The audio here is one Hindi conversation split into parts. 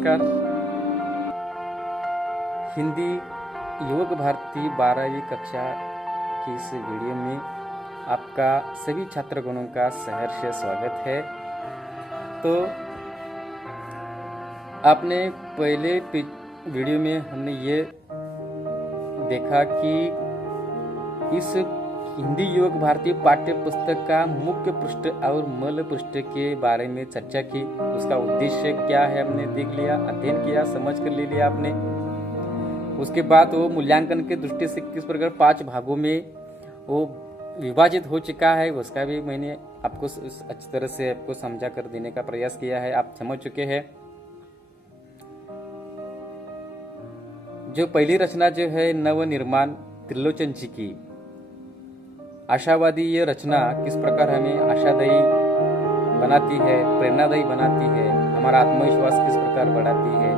नमस्कार। हिंदी युवक भारती 12वीं कक्षा की इस वीडियो में आपका सभी छात्रगणों का सहर्ष स्वागत है। तो आपने पहले वीडियो में हमने ये देखा कि इस हिंदी युवक भारती पाठ्य पुस्तक का मुख्य पृष्ठ और मूल पृष्ठ के बारे में चर्चा की। उसका उद्देश्य क्या है हमने देख लिया, अध्ययन किया, समझ कर ले लिया आपने। उसके बाद वो मूल्यांकन के दृष्टि से किस प्रकार 5 भागों में वो विभाजित हो चुका है, उसका भी मैंने आपको अच्छी तरह से आपको समझा कर देने का प्रयास किया है। आप समझ चुके हैं। जो पहली रचना जो है नवनिर्माण त्रिलोचन जी की आशावादी, ये रचना किस प्रकार हमें आशादायी बनाती है, प्रेरणादायी बनाती है, हमारा आत्मविश्वास किस प्रकार बढ़ाती है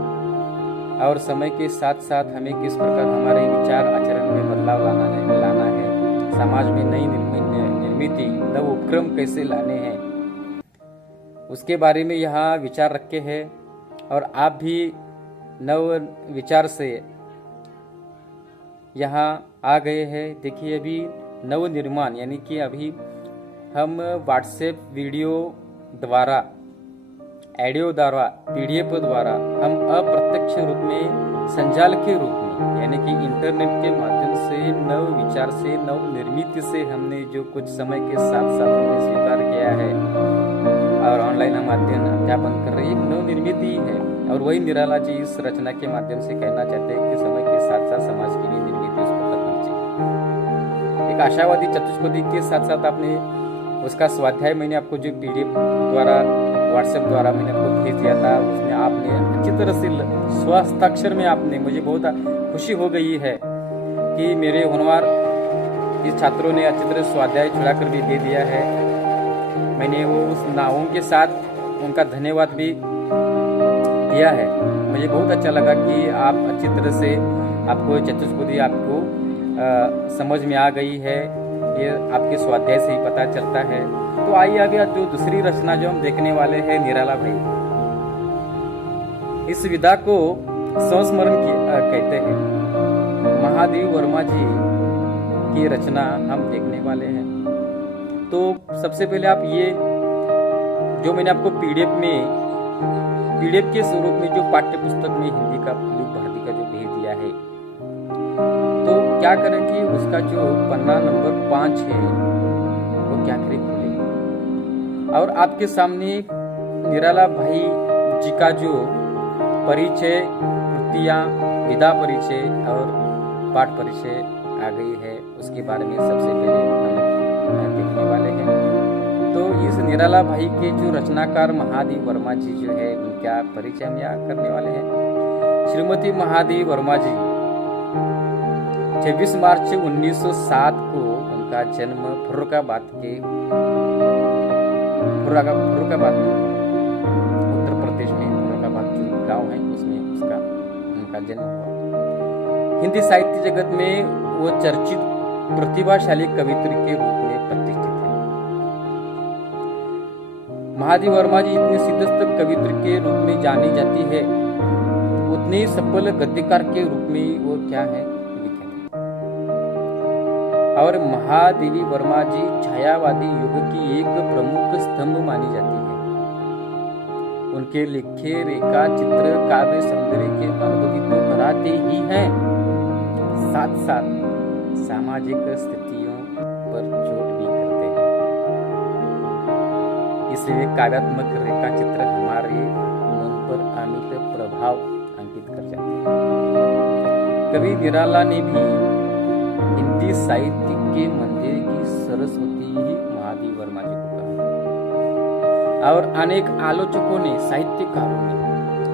और समय के साथ साथ हमें किस प्रकार हमारे विचार आचरण में बदलाव लाना है, समाज में नई निर्मिति, नव उपक्रम कैसे लाने हैं, उसके बारे में यहाँ विचार रखे हैं। और आप भी नव विचार से यहाँ आ गए हैं। देखिए अभी नव निर्माण यानी कि अभी हम व्हाट्सएप वीडियो द्वारा, ऑडियो द्वारा, पीडीएफ द्वारा हम अप्रत्यक्ष रूप में, संजाल के रूप में यानी कि इंटरनेट के माध्यम से नव विचार से, नव निर्मित से हमने जो कुछ समय के साथ साथ हमने स्वीकार किया है और ऑनलाइन हम अध्यापन कर रहे हैं, एक नव निर्मित ही है। और वही निराला जी इस रचना के माध्यम से कहना चाहते हैं कि समय के साथ साथ समाज की भी निर्मित उस पर करनी चाहिए। एक आशावादी चतुष्पदी के साथ साथ आपने उसका स्वाध्याय मैंने आपको जो पीडीएफ द्वारा, व्हाट्सएप द्वारा मैंने आपको भेज दिया था, उसमें आपने अच्छी तरह से स्वहस्ताक्षर में आपने, मुझे बहुत खुशी हो गई है कि मेरे होनहार इस छात्रों ने अच्छी तरह स्वाध्याय छुड़ा कर भी दे दिया है। मैंने वो उस नावों के साथ उनका धन्यवाद भी दिया है। मुझे बहुत अच्छा लगा कि आप अच्छी तरह से, आपको चतुष्पदी आपको समझ में आ गई है, ये आपके स्वाध्याय से ही पता चलता है। तो आइए अभी जो दूसरी रचना जो हम देखने वाले हैं, निराला भाई, इस विधा को संस्मरण कहते हैं। महादेव वर्मा जी की रचना हम देखने वाले हैं। तो सबसे पहले आप ये जो मैंने आपको पीडीएफ के स्वरूप में जो पाठ्य पुस्तक में हिंदी का युग भारती का जो भेज दिया है, तो क्या करें कि उसका जो पन्ना नंबर 5 है वो क्या करें, खोले और आपके सामने निराला भाई जी का जो परिचय, कृतियां, विधा परिचय और पाठ परिचय आ गई है, उसके बारे में सबसे पहले हम देखने वाले हैं। तो इस निराला भाई के जो रचनाकार महादेव वर्मा जी जो है, उनका परिचय हम यहाँ करने वाले हैं। श्रीमती महादेव वर्मा जी 26 मार्च 1907 को उनका जन्म फर्रुखाबाद में, उत्तर प्रदेश में फर्रुखाबाद जो गांव है उसमें उनका जन्म हुआ। हिंदी साहित्य जगत में वो चर्चित प्रतिभाशाली कवित्री के रूप में प्रतिष्ठित है। महादेव वर्मा जी इतने सिद्धस्त कवित्री के रूप में जानी जाती है, उतने ही सफल गद्यकार के रूप में वो क्या है, और महादेवी वर्मा जी छायावादी युग की एक प्रमुख स्तंभ मानी जाती है। उनके लिखे रेखा चित्र काव्य सौंदर्य के अनुभूति तो कराते ही हैं, साथ साथ सामाजिक स्थितियों पर चोट भी करते हैं। इसलिए काव्यात्मक रेखा चित्र हमारे मन पर अमिट प्रभाव अंकित कर जाते हैं। कवि निराला ने भी हिंदी साहित्य के मंदिर की सरस्वती ही महादेव वर्मा जी को कहा और अनेक आलोचकों ने, साहित्यकारों ने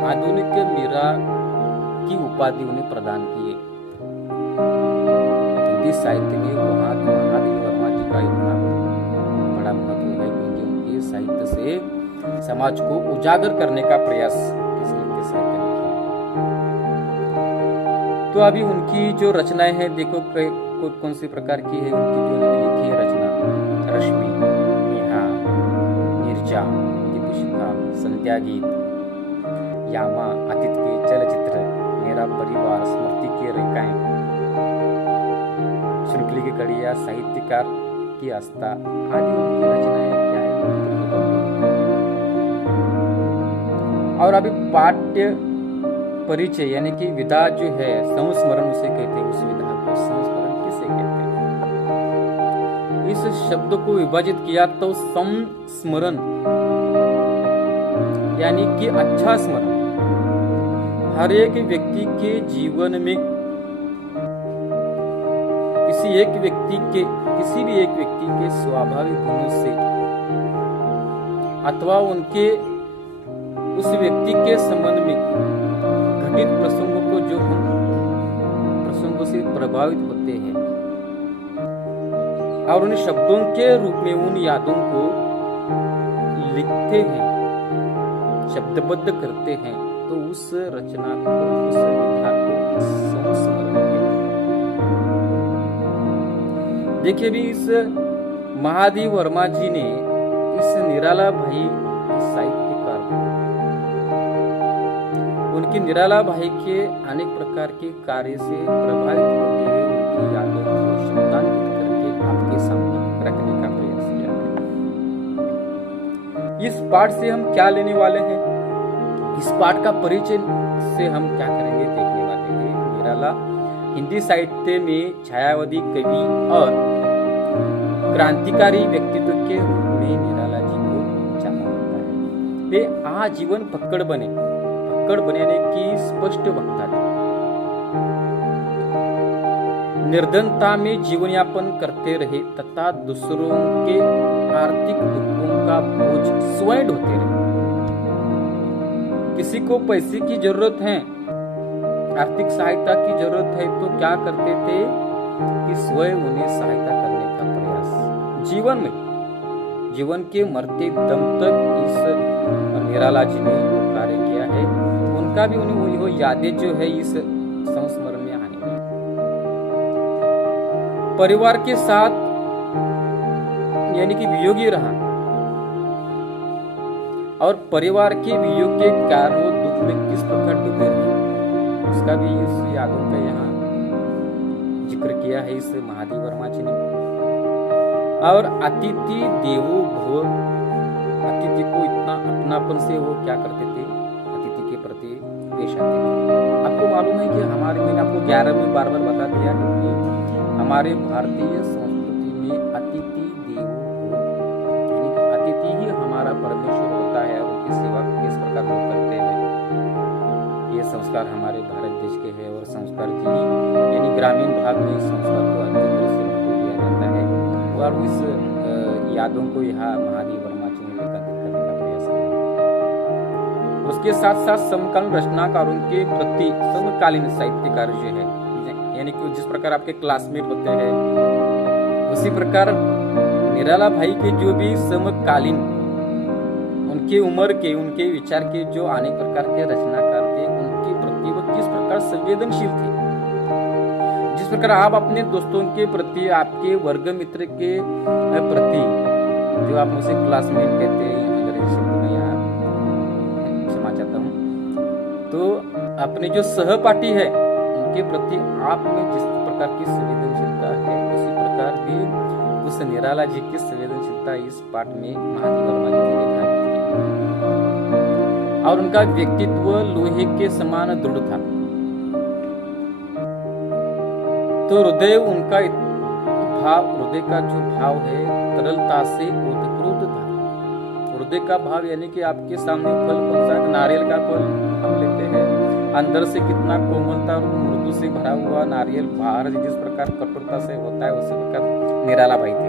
आधुनिक मीरा की उपाधि उन्हें प्रदान की है। हिंदी साहित्य में महादेव वर्मा जी का इतना बड़ा महत्व है क्योंकि उनके साहित्य से समाज को उजागर करने का प्रयास उनके साहित्य ने किया। तो अभी उनकी जो रचनाएं हैं, देखो कौन सी प्रकार की है उनकी जो लिखी रचना, रश्मि, नेहा, निर्जा, दीपशिखा, संध्या गीत, यामा, अतीत के चलचित्र, मेरा परिवार, स्मृति की रेखाएं, श्रृंखली की कड़िया, साहित्यकार की आस्था आदि उनकी रचनाएं क्या है। और अभी पाठ्य परिचय यानी कि विधा जो है, संस्मरण उसे कहते हैं। उस विधा को संस्मरण किसे कहते हैं? इस शब्द को विभाजित किया तो संस्मरण यानी कि अच्छा स्मरण हर एक व्यक्ति के जीवन में किसी भी एक व्यक्ति के स्वाभाविक गुणों से अथवा उनके उस व्यक्ति के संबंध में घटित प्रसंगों को जो हम प्रसंगों से प्रभावित होते हैं और उन शब्दों के रूप में उन यादों को लिखते हैं, शब्दबद्ध करते हैं, तो उस रचना को, उस विधा को संस्मरण कहते हैं। देखिए भी इस महादेव वर्मा जी ने इस निराला भाई साहित्यकार को उनकी निराला भाई के अनेक प्रकार के कार्य से प्रभावित होते हुए उनकी यादों को शब्दांकित करके आपके सामने रखने का प्रयास किया है। इस पाठ से हम क्या लेने वाले हैं? इस पाठ का परिचय से हम क्या करेंगे देखने वाले हैं। निराला हिंदी साहित्य में छायावादी कवि और क्रांतिकारी व्यक्तित्व के रूप में निराला जी को जाना जाता है। वे आजीवन पकड़ बनाने की स्पष्ट वक्ता थे। निर्धनता में जीवन यापन करते रहे तथा दूसरों के आर्थिक दुखों का बोझ स्वयं ढोते रहे। किसी को पैसे की जरूरत है, आर्थिक सहायता की जरूरत है, तो क्या करते थे कि स्वयं उन्हें सहायता करने का प्रयास जीवन के मरते दम तक इस निराला जी ने वो कार्य किया है। उनका भी उन्हें वो यादें जो है इस संस्मरण में आने वाली। परिवार के साथ यानी कि वियोगी रहा और परिवार के वियोग के कारण वो दुख में किस प्रकार डूबे रहे, उसका भी इस यादों का यहाँ जिक्र किया है इस महादेव वर्मा जी ने। और अतिथि देवो भव, अतिथि को इतना अपनापन से वो क्या करते थे, अतिथि के प्रति पेश आते थे। आपको मालूम है कि मैंने आपको 11 में बार बार बता दिया है कि हमारे भारतीय संस्कृति में अतिथि देवो भव यानी अतिथि ही हमारा परमेश्वर होता है और उनकी सेवा किस प्रकार लोग करते हैं। ये संस्कार हमारे भारत देश के है और संस्कार जी यानी ग्रामीण भाग में संस्कार को अच्छी तरह से महत्व दिया जाता है और इस यादों को यहाँ महादेव वर्मा जी ने एकत्रित करने का प्रयास किया। उसके साथ साथ समकालीन रचनाकारों के प्रति समकालीन साहित्यकार जो है यानी कि जिस प्रकार आपके क्लासमेट होते हैं उसी प्रकार निराला भाई के जो भी समकालीन उनके उम्र के, उनके विचार के जो अनेक प्रकार के रचनाकार थे उनके प्रति वो किस प्रकार संवेदनशील थे। जिस प्रकार आप अपने दोस्तों के प्रति, आपके वर्ग मित्र के प्रति, जो आप उसे क्लासमेट कहते हैं अंग्रेजी शब्द में यहाँ क्षमा चाहता हूँ, तो अपने जो सहपाठी है उनके प्रति आप में जिस प्रकार की संवेदनशीलता है उसी प्रकार भी उस निराला जी की संवेदनशीलता इस पाठ में महादेव वर्मा जी ने देखा और उनका व्यक्तित्व लोहे के समान दृढ़ था। तो हृदय का जो भाव है तरलता से ओतप्रोत था। हृदय का भाव यानी कि आपके सामने फल कौन सा, नारियल का फल हम लेते हैं, अंदर से कितना कोमलता और मृदु से भरा हुआ नारियल बाहर जिस प्रकार कठोरता से होता है उसी प्रकार निराला भाई थे।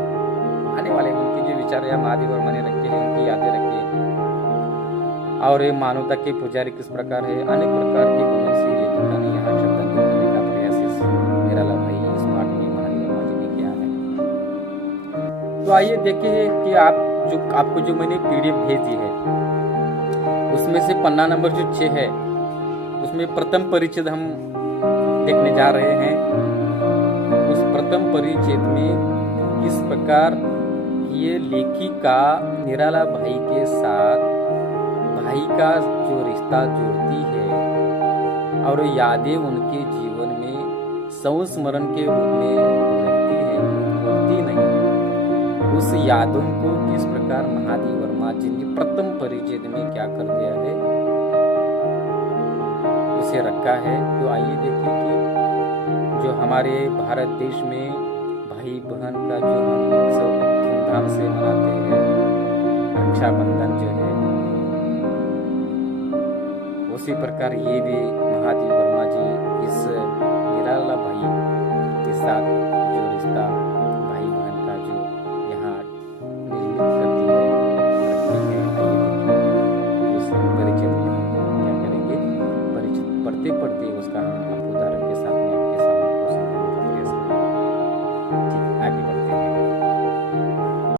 आने वाले उनके जो विचार या महादेव वर्मा ने रखे हैं, उनकी यादें रखी है और ये मानवता के पुजारी किस प्रकार है, अनेक प्रकार के गुणों से लेखिका ने यहाँ शब्दांकित करने का प्रयास इस निराला भाई इस पाठ में महादेव वर्मा जी ने किया है। तो आइए देखिए कि आपको जो मैंने PDF भेजी है उसमें से पन्ना नंबर जो 6 है उसमें प्रथम परिच्छेद हम देखने जा रहे हैं। उस प्रथम परिच्छेद में किस प्रकार ये लेखिका निराला भाई के साथ भाई का जो रिश्ता जोड़ती है और यादें उनके जीवन में संस्मरण के रूप में रहती है, भूलती नहीं। उस यादों को किस प्रकार महादेव वर्मा जी ने प्रथम परिच्छेद में क्या कर दिया है, उसे रखा है। तो आइए देखें कि जो हमारे भारत देश में भाई बहन का जो हम उत्सव धूमधाम से मनाते हैं, रक्षाबंधन जो है, उसी प्रकार ये भी महादेव वर्मा जी इस निराला भाई के साथ जो रिश्ता भाई बहन का जो यहाँ निर्मित करती है, रखती है। आइए देखिए उस परिचय में हम क्या करेंगे, परिचय पढ़ते पढ़ते उसका हम आपको उदाहरण